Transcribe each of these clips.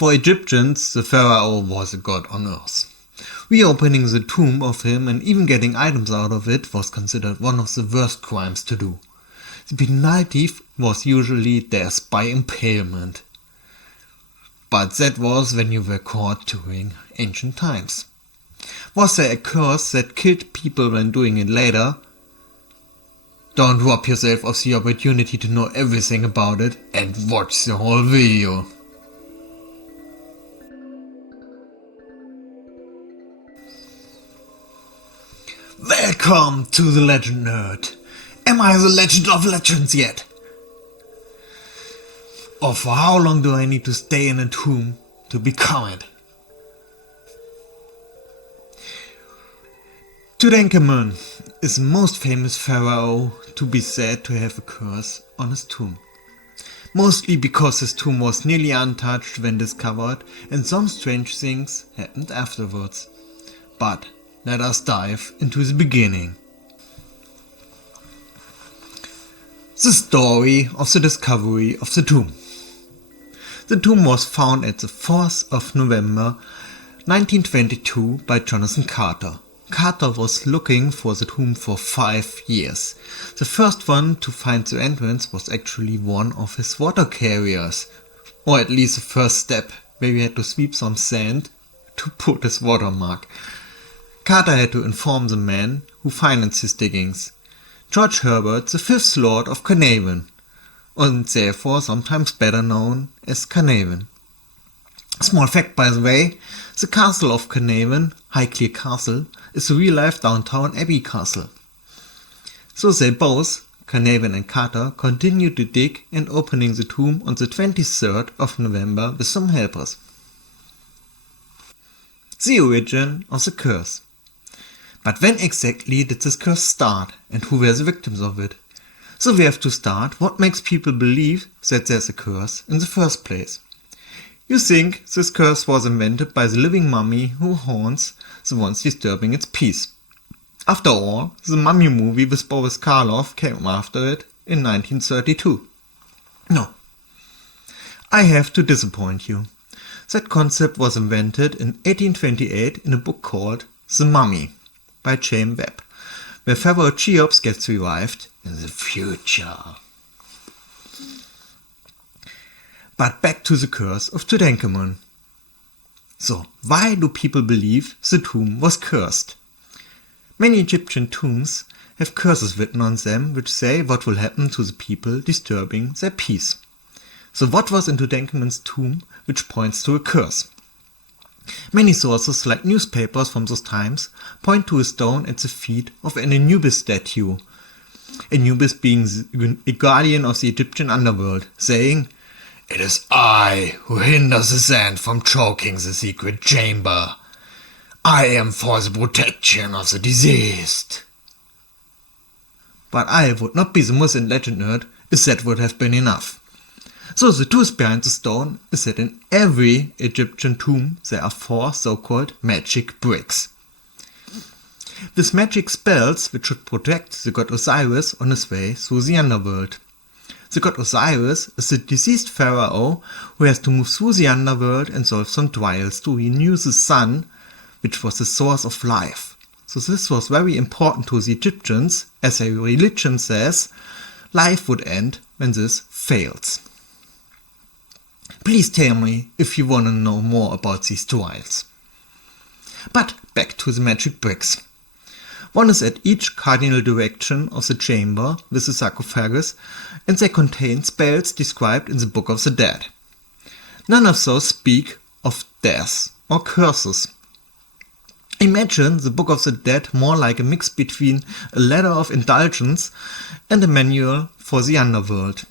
For Egyptians, the pharaoh was a god on earth. Reopening the tomb of him and even getting items out of it was considered one of the worst crimes to do. The penalty was usually death by impalement. But that was when you were caught during ancient times. Was there a curse that killed people when doing it later? Don't rob yourself of the opportunity to know everything about it and watch the whole video. Welcome to the Legend Nerd. Am I the legend of legends yet? Or for how long do I need to stay in a tomb to become it? Tutanchamun is the most famous pharaoh to be said to have a curse on his tomb. Mostly because his tomb was nearly untouched when discovered and some strange things happened afterwards. But let us dive into the beginning. The story of the discovery of the tomb. The tomb was found at the 4th of November 1922 by Jonathan Carter. Carter was looking for the tomb for 5 years. The first one to find the entrance was actually one of his water carriers, or at least the first step, where he had to sweep some sand to put his watermark. Carter had to inform the man who financed his diggings, George Herbert, the 5th Lord of Carnarvon, and therefore sometimes better known as Carnarvon. Small fact by the way, the castle of Carnarvon, Highclere Castle, is a real-life downtown Abbey castle. So they both, Carnarvon and Carter, continued to dig and opening the tomb on the 23rd of November with some helpers. The origin of the curse. But when exactly did this curse start and who were the victims of it? So we have to start what makes people believe that there's a curse in the first place. You think this curse was invented by the living mummy who haunts the ones disturbing its peace. After all, the Mummy movie with Boris Karloff came after it in 1932. No. I have to disappoint you. That concept was invented in 1828 in a book called The Mummy by James Webb, where Pharaoh Cheops gets revived in the future. But back to the curse of Tutanchamun. So, why do people believe the tomb was cursed? Many Egyptian tombs have curses written on them which say what will happen to the people disturbing their peace. So what was in Tutanchamun's tomb which points to a curse? Many sources, like newspapers from those times, point to a stone at the feet of an Anubis statue. Anubis being the guardian of the Egyptian underworld, saying, "It is I who hinder the sand from choking the secret chamber. I am for the protection of the deceased." But I would not be the most legend nerd if that would have been enough. So the truth behind the stone is that in every Egyptian tomb there are 4 so-called magic bricks. These magic spells which should protect the god Osiris on his way through the underworld. The god Osiris is the deceased pharaoh who has to move through the underworld and solve some trials to renew the sun, which was the source of life. So this was very important to the Egyptians, as their religion says, life would end when this fails. Please tell me if you want to know more about these trials. But back to the magic bricks. One is at each cardinal direction of the chamber with the sarcophagus, and they contain spells described in the Book of the Dead. None of those speak of death or curses. Imagine the Book of the Dead more like a mix between a letter of indulgence and a manual for the underworld.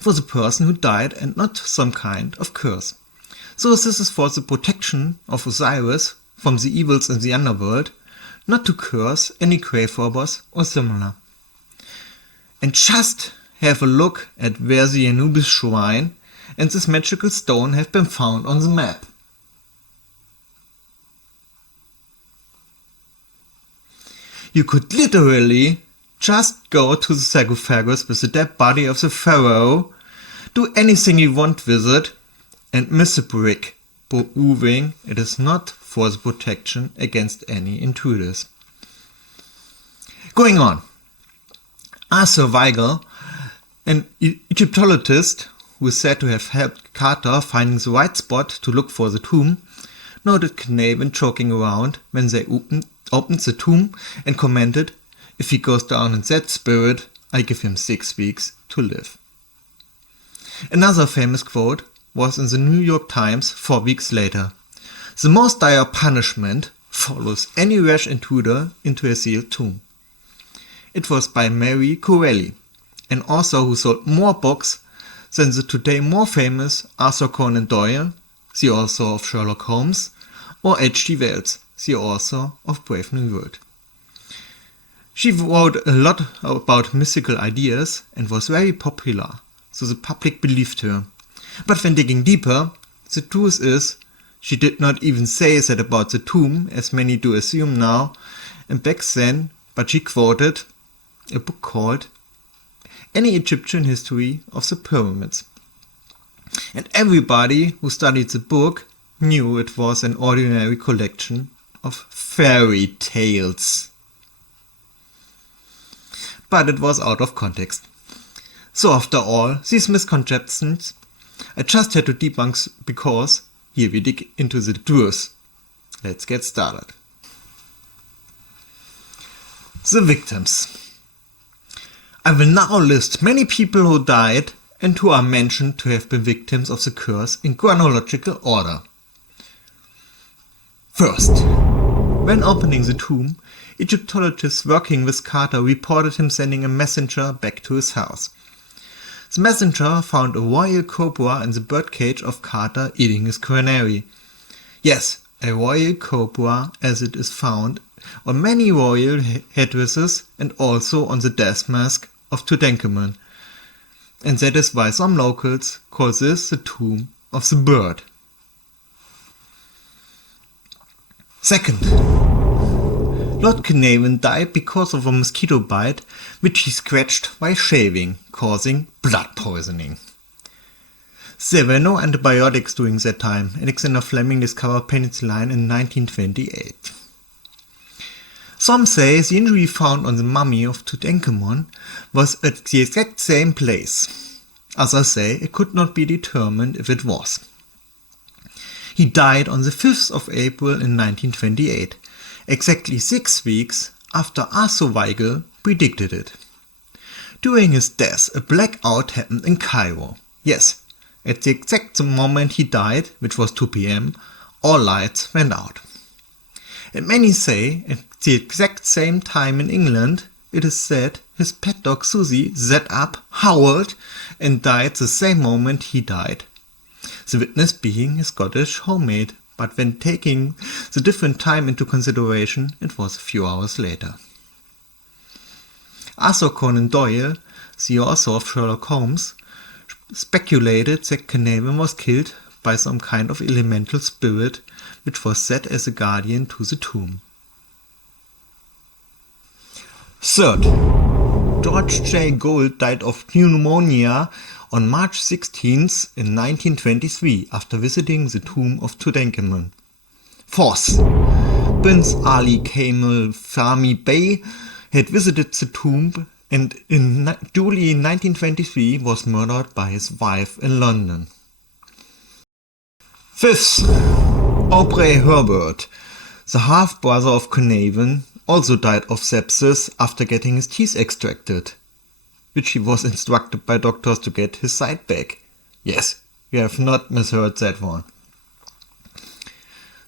For the person who died and not some kind of curse. So this is for the protection of Osiris from the evils in the underworld, not to curse any grave robbers or similar. And just have a look at where the Anubis shrine and this magical stone have been found on the map. You could literally just go to the sarcophagus with the dead body of the pharaoh, do anything you want with it and miss a brick, proving it is not for the protection against any intruders. Going on, Arthur Weigel, an Egyptologist who is said to have helped Carter finding the right spot to look for the tomb, noted Carnarvon joking around when they opened the tomb and commented, "If he goes down in that spirit, I give him 6 weeks to live." Another famous quote was in the New York Times 4 weeks later. "The most dire punishment follows any rash intruder into a sealed tomb." It was by Mary Corelli, an author who sold more books than the today more famous Arthur Conan Doyle, the author of Sherlock Holmes, or H.G. Wells, the author of Brave New World. She wrote a lot about mystical ideas and was very popular, so the public believed her. But when digging deeper, the truth is she did not even say that about the tomb, as many do assume now, and back then, but she quoted a book called Any Egyptian History of the Pyramids. And everybody who studied the book knew it was an ordinary collection of fairy tales. But it was out of context. So after all these misconceptions, I just had to debunk because here we dig into the truth. Let's get started. The victims. I will now list many people who died and who are mentioned to have been victims of the curse in chronological order. First, when opening the tomb, Egyptologists working with Carter reported him sending a messenger back to his house. The messenger found a royal cobra in the birdcage of Carter eating his canary. Yes, a royal cobra, as it is found on many royal headdresses and also on the death mask of Tutanchamun. And that is why some locals call this the tomb of the bird. Second, Lord Carnarvon died because of a mosquito bite which he scratched while shaving, causing blood poisoning. There were no antibiotics during that time. Alexander Fleming discovered penicillin in 1928. Some say the injury found on the mummy of Tutanchamun was at the exact same place. Others say it could not be determined if it was. He died on the 5th of April in 1928, exactly 6 weeks after Arthur Weigel predicted it. During his death, a blackout happened in Cairo. Yes, at the exact moment he died, which was 2 p.m, all lights went out. And many say at the exact same time in England, it is said his pet dog Susie sat up, howled, and died the same moment he died. The witness being a Scottish homemade, but when taking the different time into consideration, it was a few hours later. Arthur Conan Doyle, the author of Sherlock Holmes, speculated that Carnarvon was killed by some kind of elemental spirit which was set as a guardian to the tomb. Third, George J. Gould died of pneumonia on March 16th in 1923 after visiting the tomb of Tutanchamun. Fourth, Prince Ali Kamel Fahmy Bey had visited the tomb and in July 1923 was murdered by his wife in London. Fifth, Aubrey Herbert, the half-brother of Carnarvon, also died of sepsis after getting his teeth extracted, which he was instructed by doctors to get his sight back. Yes, you have not misheard that one.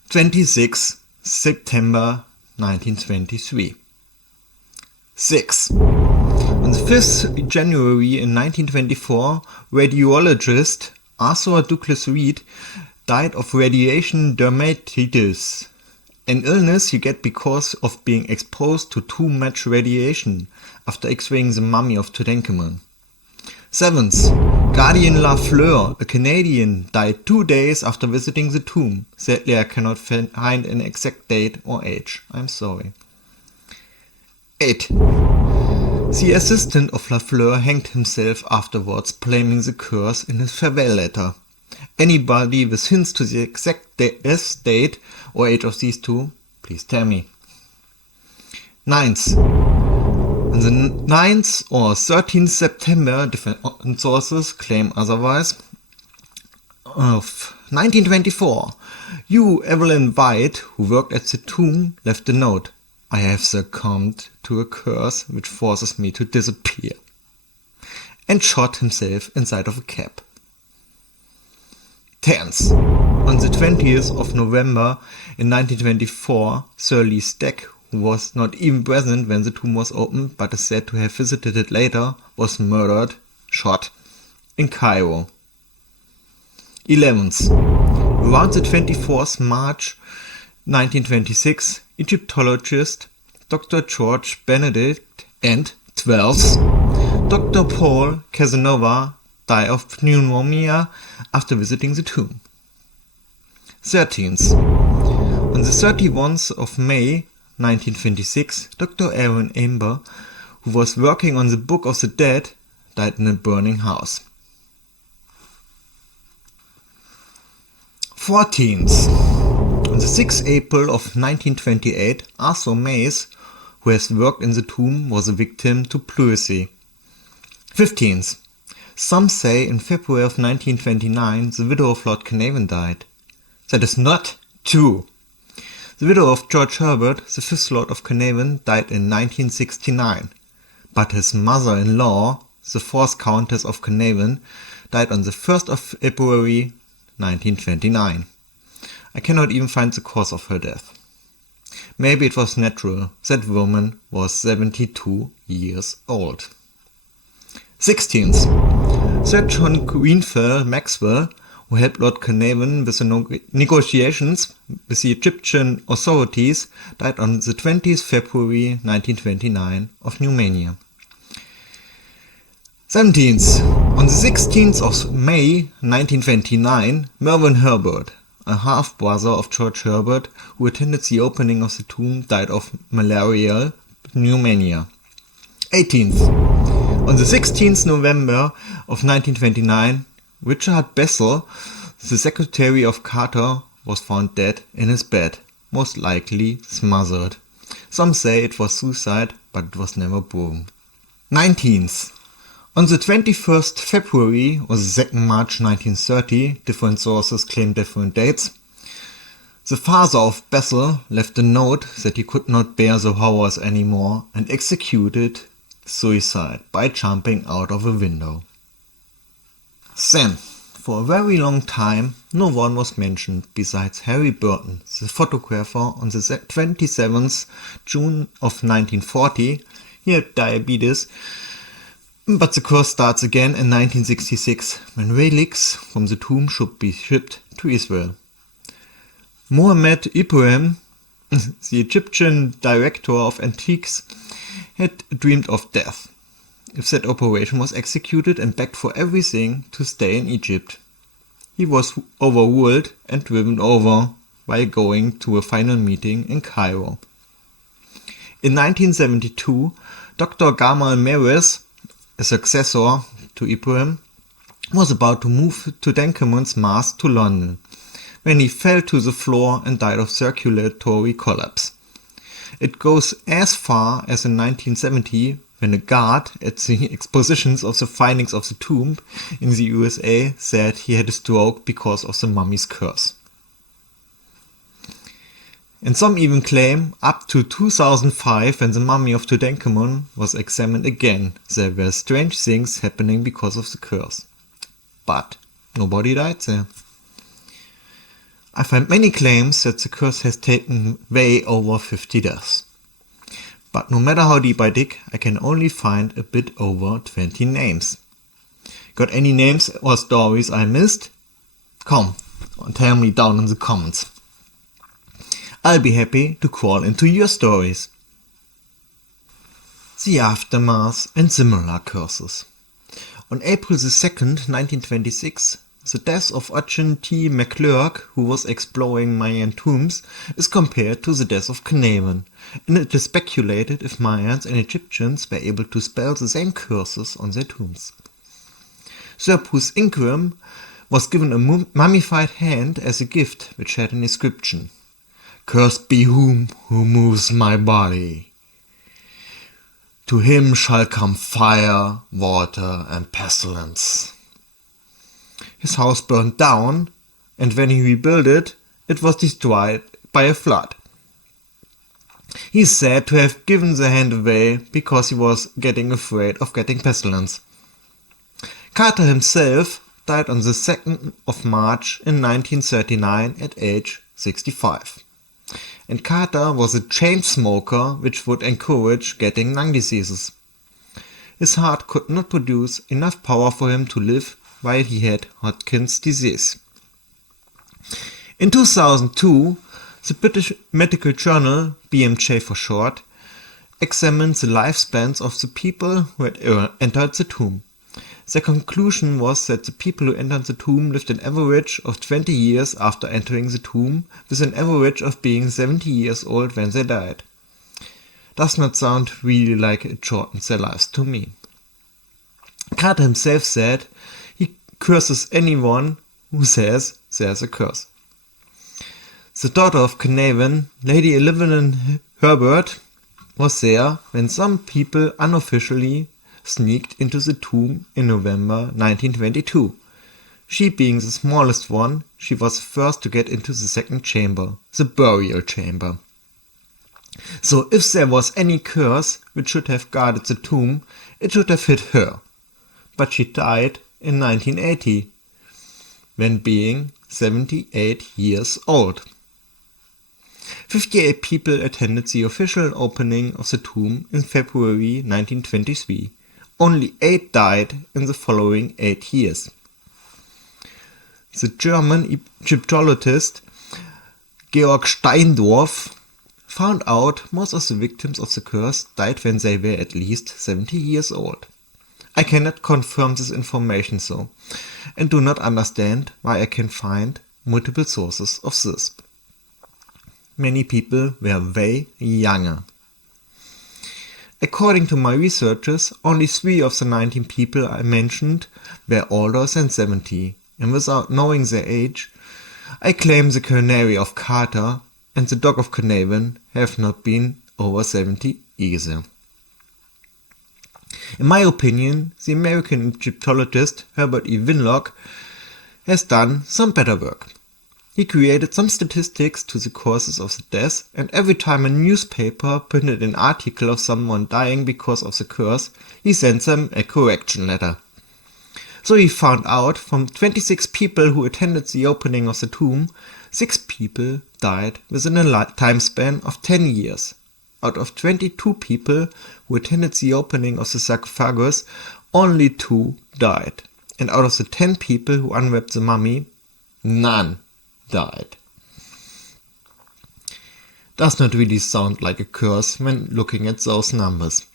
26 September 1923. 6. On the 5th January in 1924, radiologist Arthur Douglas Reed died of radiation dermatitis, an illness you get because of being exposed to too much radiation after x-raying the mummy of Tutanchamun. 7th, Gardien Lafleur, a Canadian, died 2 days after visiting the tomb. Sadly, I cannot find an exact date or age. I'm sorry. 8. The assistant of Lafleur hanged himself afterwards, blaming the curse in his farewell letter. Anybody with hints to the exact death date or age of these two, please tell me. 9th. On the 9th or 13th September, different sources claim otherwise, of 1924, Hugh Evelyn White, who worked at the tomb, left a note. I have succumbed to a curse which forces me to disappear, and shot himself inside of a cab. 10th. On the 20th of November in 1924, Sir Lee Stack, who was not even present when the tomb was opened but is said to have visited it later, was murdered, shot, in Cairo. 11th. Around the 24th March 1926, Egyptologist Dr. George Benedict and 12th. Dr. Paul Casanova died of pneumonia after visiting the tomb. 13th. On the 31st of May 1926, Dr. Aaron Amber, who was working on the Book of the Dead, died in a burning house. 14th. On the 6th April of 1928, Arthur Mays, who has worked in the tomb, was a victim to pleurisy. 15th. Some say in February of 1929 the widow of Lord Carnarvon died. That is not true. The widow of George Herbert, the 5th Lord of Carnarvon, died in 1969, but his mother-in-law, the 4th Countess of Carnarvon, died on the 1st of February 1929. I cannot even find the cause of her death. Maybe it was natural. That woman was 72 years old. 16th. Sir John Greenfell Maxwell, who helped Lord Carnarvon with the negotiations with the Egyptian authorities, died on the 20th February 1929 of pneumonia. 17th. On the 16th of May 1929, Mervyn Herbert, a half-brother of George Herbert, who attended the opening of the tomb, died of malarial pneumonia. 18th. On the 16th November of 1929, Richard Bessel, the secretary of Carter, was found dead in his bed, most likely smothered. Some say it was suicide, but it was never proven. 19th. On the 21st February or the 2nd March 1930, different sources claim different dates, the father of Bessel left a note that he could not bear the horrors anymore and executed suicide by jumping out of a window. Then, for a very long time, no one was mentioned besides Harry Burton, the photographer. On the 27th June of 1940, he had diabetes, but the curse starts again in 1966, when relics from the tomb should be shipped to Israel. Mohammed Ibrahim, the Egyptian director of antiques, had dreamed of death if that operation was executed and begged for everything to stay in Egypt. He was overruled and driven over while going to a final meeting in Cairo. In 1972, Dr. Gamal Meres, a successor to Ibrahim, was about to move Tutanchamun's mask to London, when he fell to the floor and died of circulatory collapse. It goes as far as in 1970, when a guard at the expositions of the findings of the tomb in the USA said he had a stroke because of the mummy's curse. And some even claim up to 2005, when the mummy of Tutanchamun was examined again, there were strange things happening because of the curse. But nobody died there. I find many claims that the curse has taken way over 50 deaths. But no matter how deep I dig, I can only find a bit over 20 names. Got any names or stories I missed? Come and tell me down in the comments. I'll be happy to crawl into your stories. The aftermath and similar curses. On April the 2nd, 1926, the death of Ochen T. McClurg, who was exploring Mayan tombs, is compared to the death of Carnarvon, and it is speculated if Mayans and Egyptians were able to spell the same curses on their tombs. Sir Puss Ingram was given a mummified hand as a gift, which had an inscription: "Cursed be who moves my body. To him shall come fire, water, and pestilence." His house burned down, and when he rebuilt it, it was destroyed by a flood. He is said to have given the hand away because he was getting afraid of getting pestilence. Carter himself died on the 2nd of March in 1939 at age 65. And Carter was a chain smoker, which would encourage getting lung diseases. His heart could not produce enough power for him to live while he had Hodgkin's disease. In 2002, the British medical journal, BMJ for short, examined the lifespans of the people who had entered the tomb. Their conclusion was that the people who entered the tomb lived an average of 20 years after entering the tomb, with an average of being 70 years old when they died. Does not sound really like it shortens their lives to me. Carter himself said he curses anyone who says there's a curse. The daughter of Carnarvon, Lady Evelyn Herbert, was there when some people unofficially sneaked into the tomb in November 1922. She being the smallest one, she was the first to get into the second chamber, the burial chamber. So if there was any curse which should have guarded the tomb, it should have hit her. But she died in 1980, when being 78 years old. 58 people attended the official opening of the tomb in February 1923. Only 8 died in the following 8 years. The German Egyptologist Georg Steindorf found out most of the victims of the curse died when they were at least 70 years old. I cannot confirm this information though, and do not understand why I can find multiple sources of this. Many people were way younger. According to my researches, only 3 of the 19 people I mentioned were older than 70, and without knowing their age, I claim the canary of Carter and the dog of Carnarvon have not been over 70 either. In my opinion, the American Egyptologist Herbert E. Winlock has done some better work. He created some statistics to the causes of the death, and every time a newspaper printed an article of someone dying because of the curse, he sent them a correction letter. So he found out from 26 people who attended the opening of the tomb, 6 people died within a time span of 10 years. Out of 22 people who attended the opening of the sarcophagus, only 2 died. And out of the 10 people who unwrapped the mummy, none died. Does not really sound like a curse when looking at those numbers.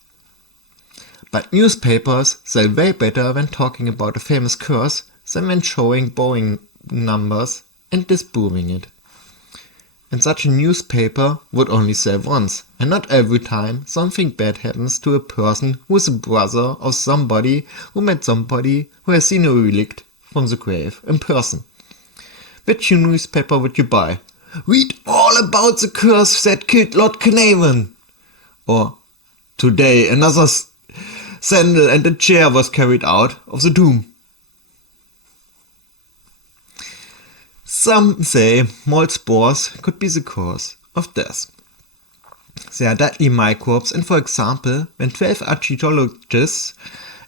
But newspapers sell way better when talking about a famous curse than when showing boring numbers and disproving it. And such a newspaper would only sell once, and not every time something bad happens to a person who is a brother of somebody who met somebody who has seen a relict from the grave in person. Which newspaper would you buy? Read all about the curse that killed Lord Carnarvon. Or, today another sandal and a chair was carried out of the tomb. Some say mold spores could be the cause of death. They are deadly microbes, and for example, when 12 archaeologists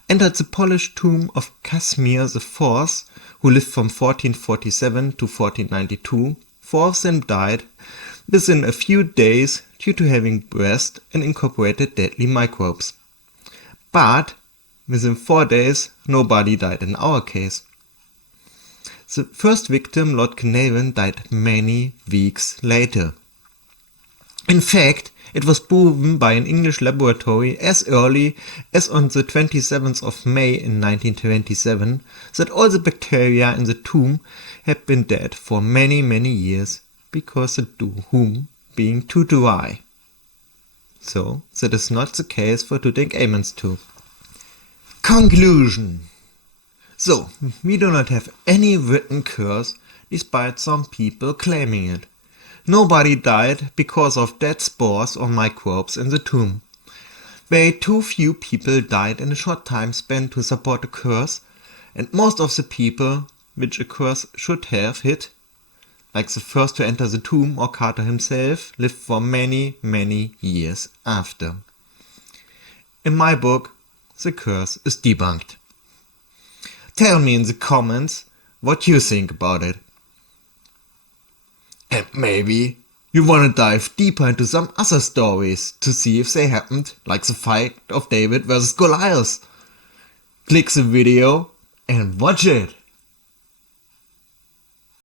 entered the Polish tomb of Casimir IV, who lived from 1447 to 1492, 4 of them died within a few days due to having breathed and incorporated deadly microbes. But within 4 days, nobody died in our case. The first victim, Lord Carnarvon, died many weeks later. In fact, it was proven by an English laboratory as early as on the 27th of May in 1927 that all the bacteria in the tomb had been dead for many, many years because the tomb being too dry. So, that is not the case for Tutanchamun's tomb. Conclusion. So, we do not have any written curse despite some people claiming it. Nobody died because of dead spores or microbes in the tomb. Very too few people died in a short time span to support a curse, and most of the people which a curse should have hit, like the first to enter the tomb or Carter himself, lived for many, many years after. In my book, the curse is debunked. Tell me in the comments what you think about it. And maybe you want to dive deeper into some other stories to see if they happened, like the fight of David versus Goliath. Click the video and watch it.